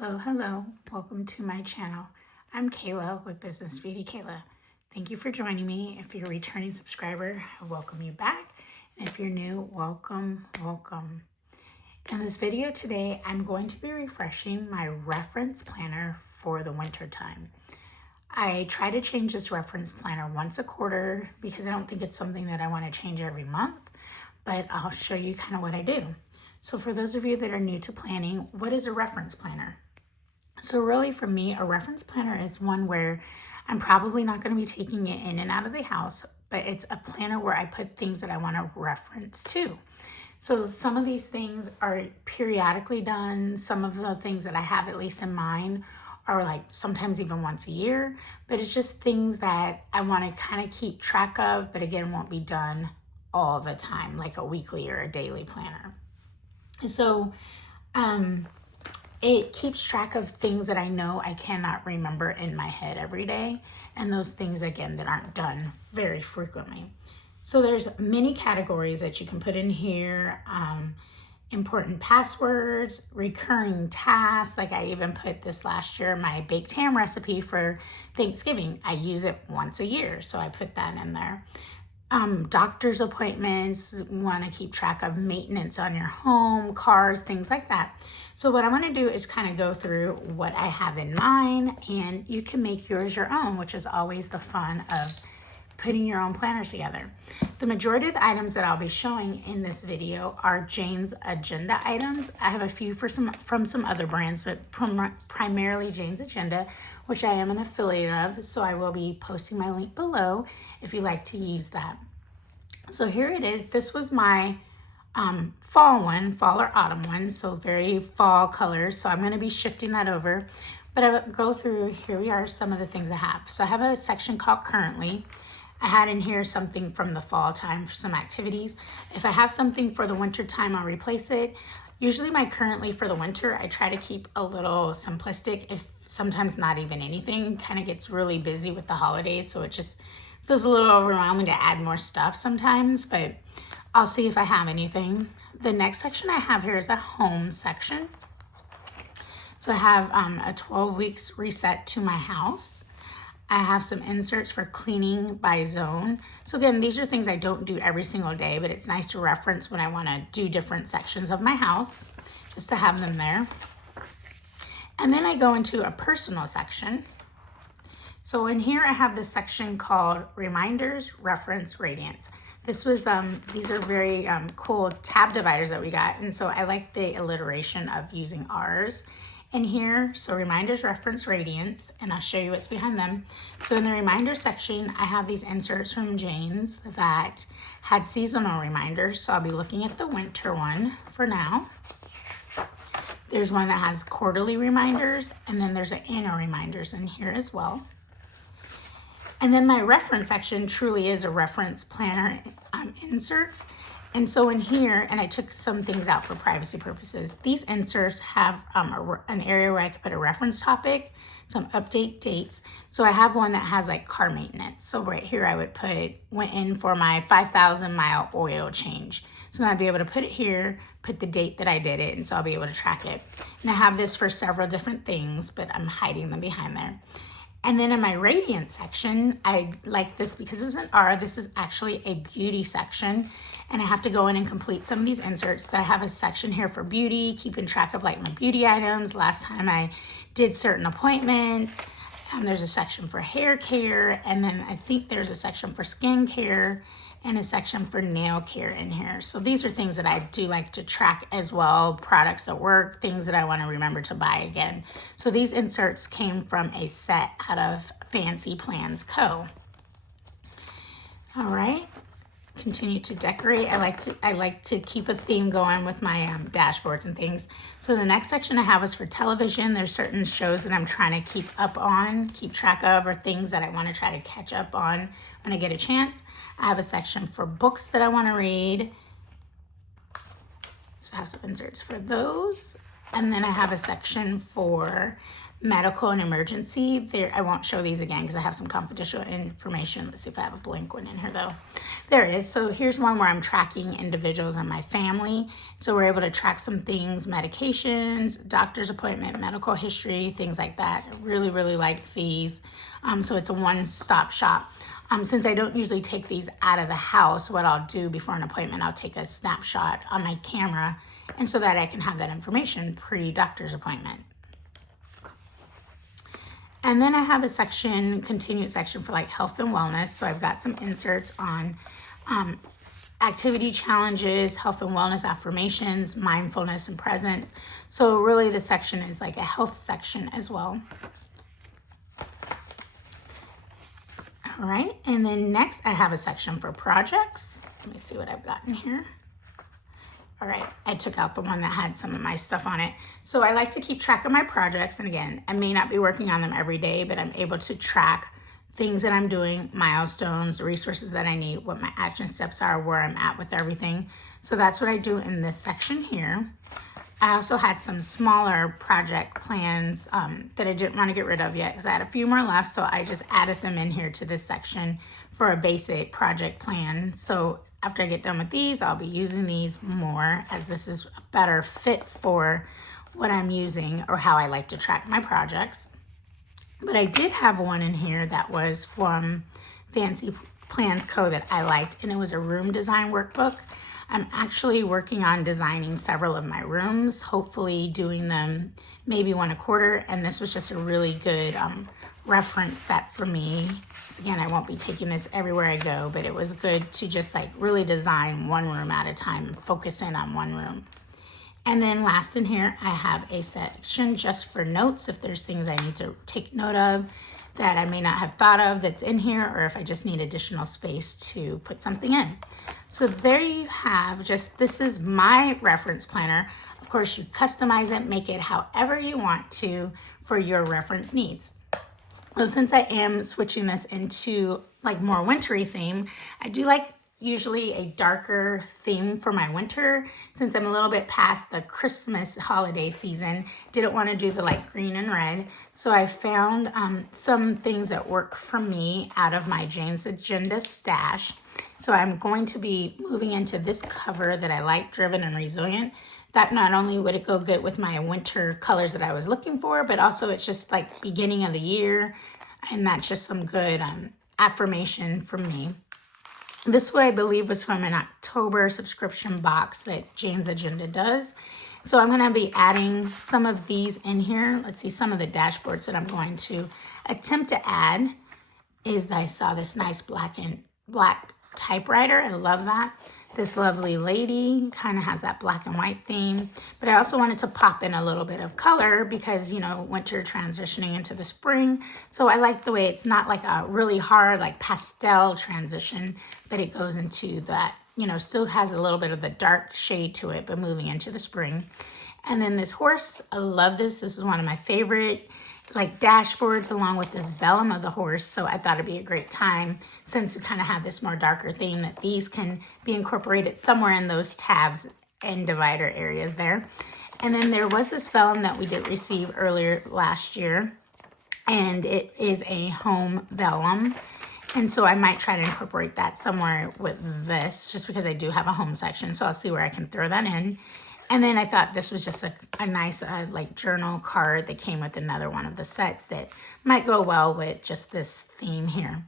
Hello. Welcome to my channel. I'm Kayla with Business Beauty Kayla. Thank you for joining me. If you're a returning subscriber, I welcome you back. And if you're new, welcome. In this video today, I'm going to be refreshing my reference planner for the winter time. I try to change this reference planner once a quarter because I don't think it's something that I want to change every month, but I'll show you kind of what I do. So for those of you that are new to planning, what is a reference planner? So really for me, a reference planner is one where I'm probably not going to be taking it in and out of the house, but it's a planner where I put things that I want to reference too. So some of these things are periodically done. Some of the things that I have, at least in mind, are like sometimes even once a year, but it's just things that I want to kind of keep track of, but again, won't be done all the time, like a weekly or a daily planner. So, it keeps track of things that I know I cannot remember in my head every day, and those things again that aren't done very frequently. So there's many categories that you can put in here. Important passwords, recurring tasks. Like I even put this last year, my baked ham recipe for Thanksgiving. I use it once a year, so I put that in there. Doctor's appointments, want to keep track of maintenance on your home, cars, things like that. So what I'm going to do is kind of go through what I have in mind, and you can make yours your own, which is always the fun of putting your own planners together. The majority of the items that I'll be showing in this video are Jane's Agenda items. I have a few from some other brands, but primarily Jane's Agenda, which I am an affiliate of, so I will be posting my link below if you like to use that. So here it is. This was my fall or autumn one, so very fall colors. So I'm going to be shifting that over, but I will go through, here we are, some of the things I have. So I have a section called Currently. I had in here something from the fall time for some activities. If I have something for the winter time, I'll replace it. Usually my Currently for the winter, I try to keep a little simplistic, if sometimes not even anything. Kind of gets really busy with the holidays, so it just feels a little overwhelming to add more stuff sometimes, but I'll see if I have anything. The next section I have here is a home section. So I have a 12 weeks reset to my house. I have some inserts for cleaning by zone. So again, these are things I don't do every single day, but it's nice to reference when I want to do different sections of my house, just to have them there. And then I go into a personal section. So in here I have this section called Reminders, Reference, Radiance. This was, these are very cool tab dividers that we got. And so I like the alliteration of using R's in here. So Reminders, Reference, Radiance, and I'll show you what's behind them. So in the reminder section, I have these inserts from Jane's that had seasonal reminders. So I'll be looking at the winter one for now. There's one that has quarterly reminders, and then there's an annual reminders in here as well. And then my reference section truly is a reference planner inserts. And so in here, and I took some things out for privacy purposes, these inserts have an area where I could put a reference topic, some update dates. So I have one that has like car maintenance. So right here I would went in for my 5,000 mile oil change. So then I'd be able to put it here, put the date that I did it, and so I'll be able to track it. And I have this for several different things, but I'm hiding them behind there. And then in my Radiant section, I like this because it's an R. This is actually a beauty section. And I have to go in and complete some of these inserts. I have a section here for beauty, keeping track of like my beauty items. Last time I did certain appointments. There's a section for hair care. And then I think there's a section for skin care and a section for nail care in here. So these are things that I do like to track as well. Products that work, things that I want to remember to buy again. So these inserts came from a set out of Fancy Plans Co. All right. Continue to decorate. I like to keep a theme going with my dashboards and things. So the next section I have is for television. There's certain shows that I'm trying to keep track of, or things that I want to try to catch up on when I get a chance. I have a section for books that I want to read. So I have some inserts for those. And then I have a section for medical and emergency. There, I won't show these again because I have some confidential information. Let's see if I have a blank one in here though. There it is. So here's one where I'm tracking individuals in my family. So we're able to track some things, medications, doctor's appointment, medical history, things like that. I really, really like these. So it's a one-stop shop. Since I don't usually take these out of the house, what I'll do before an appointment, I'll take a snapshot on my camera, and so that I can have that information pre-doctor's appointment. And then I have a section, continued section for like health and wellness. So I've got some inserts on activity challenges, health and wellness affirmations, mindfulness and presence. So really the section is like a health section as well. All right, and then next I have a section for projects. Let me see what I've got in here. All right, I took out the one that had some of my stuff on it. So I like to keep track of my projects. And again, I may not be working on them every day, but I'm able to track things that I'm doing, milestones, resources that I need, what my action steps are, where I'm at with everything. So that's what I do in this section here. I also had some smaller project plans that I didn't want to get rid of yet because I had a few more left. So I just added them in here to this section for a basic project plan. So after I get done with these, I'll be using these more as this is a better fit for what I'm using or how I like to track my projects. But I did have one in here that was from Fancy Plans Co. that I liked, and it was a room design workbook. I'm actually working on designing several of my rooms, hopefully doing them maybe one a quarter, and this was just a really good reference set for me. So again, I won't be taking this everywhere I go, but it was good to just like really design one room at a time, focus in on one room. And then last in here, I have a section just for notes if there's things I need to take note of that I may not have thought of that's in here, or if I just need additional space to put something in. So there you have this is my reference planner. Of course, you customize it, make it however you want to for your reference needs. So since I am switching this into like more wintry theme, I do like usually a darker theme for my winter. Since I'm a little bit past the Christmas holiday season, didn't want to do the like green and red. So I found some things that work for me out of my Jane's Agenda stash. So I'm going to be moving into this cover that I like, Driven and Resilient. That not only would it go good with my winter colors that I was looking for, but also it's just like beginning of the year. And that's just some good affirmation from me. This one I believe was from an October subscription box that Jane's Agenda does. So I'm going to be adding some of these in here. Let's see, some of the dashboards that I'm going to attempt to add is that I saw this nice black typewriter. I love that. This lovely lady kind of has that black and white theme, but I also wanted to pop in a little bit of color because, you know, winter transitioning into the spring. So I like the way it's not like a really hard, like pastel transition, but it goes into that, you know, still has a little bit of the dark shade to it, but moving into the spring. And then this horse, I love this. This is one of my favorite like dashboards along with this vellum of the horse. So I thought it'd be a great time, since we kind of have this more darker theme, that these can be incorporated somewhere in those tabs and divider areas there. And then there was this vellum that we did receive earlier last year, and it is a home vellum. And so I might try to incorporate that somewhere with this, just because I do have a home section. So I'll see where I can throw that in. And then I thought this was just a nice like journal card that came with another one of the sets that might go well with just this theme here.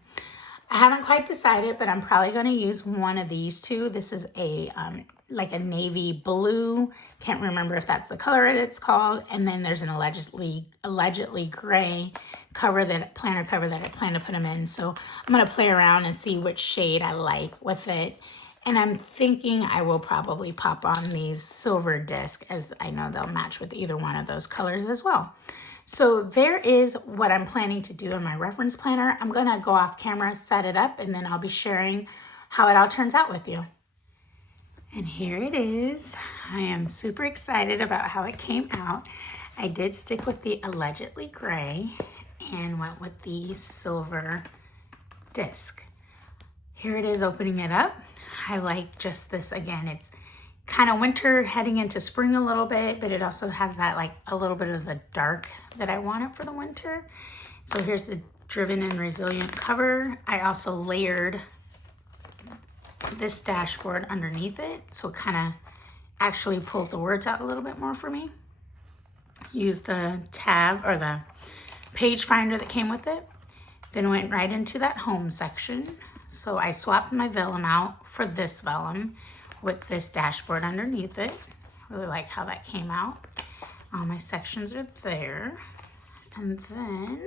I haven't quite decided, but I'm probably going to use one of these two. This is a like a navy blue. Can't remember if that's the color it's called. And then there's an allegedly gray planner cover that I plan to put them in. So I'm going to play around and see which shade I like with it. And I'm thinking I will probably pop on these silver disc, as I know they'll match with either one of those colors as well. So there is what I'm planning to do in my reference planner. I'm going to go off camera, set it up, and then I'll be sharing how it all turns out with you. And here it is. I am super excited about how it came out. I did stick with the allegedly gray and went with the silver disc. Here it is opening it up. I like just this, again, it's kind of winter heading into spring a little bit, but it also has that like a little bit of the dark that I wanted for the winter. So here's the Driven and Resilient cover. I also layered this dashboard underneath it, so it kind of actually pulled the words out a little bit more for me. Use the tab or the page finder that came with it. Then went right into that home section. So I swapped my vellum out for this vellum with this dashboard underneath it. Really like how that came out. All my sections are there. And then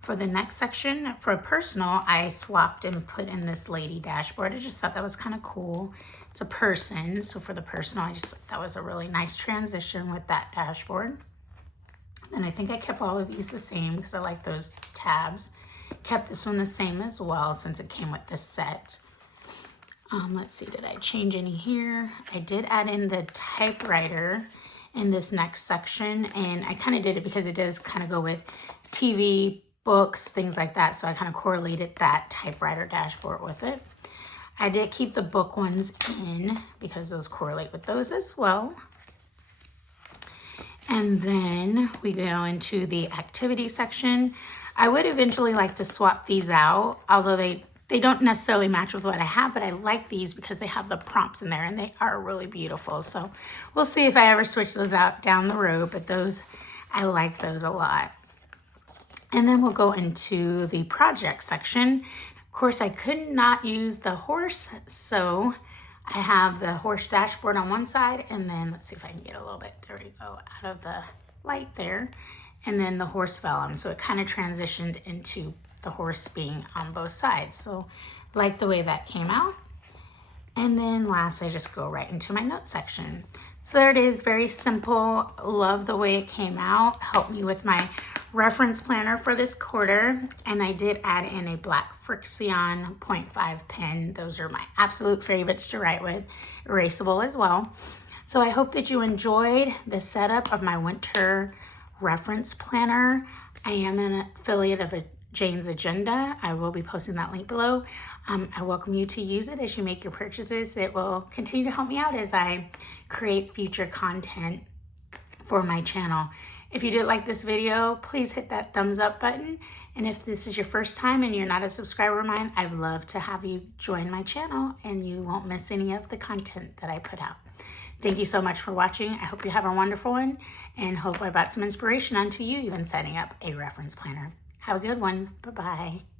for the next section, for personal, I swapped and put in this lady dashboard. I just thought that was kind of cool. It's a person, so for the personal, I just thought that was a really nice transition with that dashboard. And I think I kept all of these the same because I like those tabs. Kept this one the same as well since it came with this set. Let's see, did I change any here? I did add in the typewriter in this next section, and I kind of did it because it does kind of go with TV, books, things like that. So I kind of correlated that typewriter dashboard with it. I did keep the book ones in because those correlate with those as well. And then we go into the activity section. I would eventually like to swap these out, although they don't necessarily match with what I have, but I like these because they have the prompts in there and they are really beautiful. So we'll see if I ever switch those out down the road, but those, I like those a lot. And then we'll go into the project section. Of course, I could not use the horse, so I have the horse dashboard on one side, and then let's see if I can get a little bit, there we go, out of the light there, and then the horse vellum. So it kind of transitioned into the horse being on both sides. So like the way that came out. And then last, I just go right into my note section. So there it is, very simple. Love the way it came out. Helped me with my reference planner for this quarter. And I did add in a black Frixion 0.5 pen. Those are my absolute favorites to write with, erasable as well. So I hope that you enjoyed the setup of my winter reference planner. I am an affiliate of Jane's Agenda. I will be posting that link below. I welcome you to use it as you make your purchases. It will continue to help me out as I create future content for my channel. If you did like this video, please hit that thumbs up button. And if this is your first time and you're not a subscriber of mine, I'd love to have you join my channel and you won't miss any of the content that I put out. Thank you so much for watching. I hope you have a wonderful one and hope I brought some inspiration onto you even setting up a reference planner. Have a good one. Bye-bye.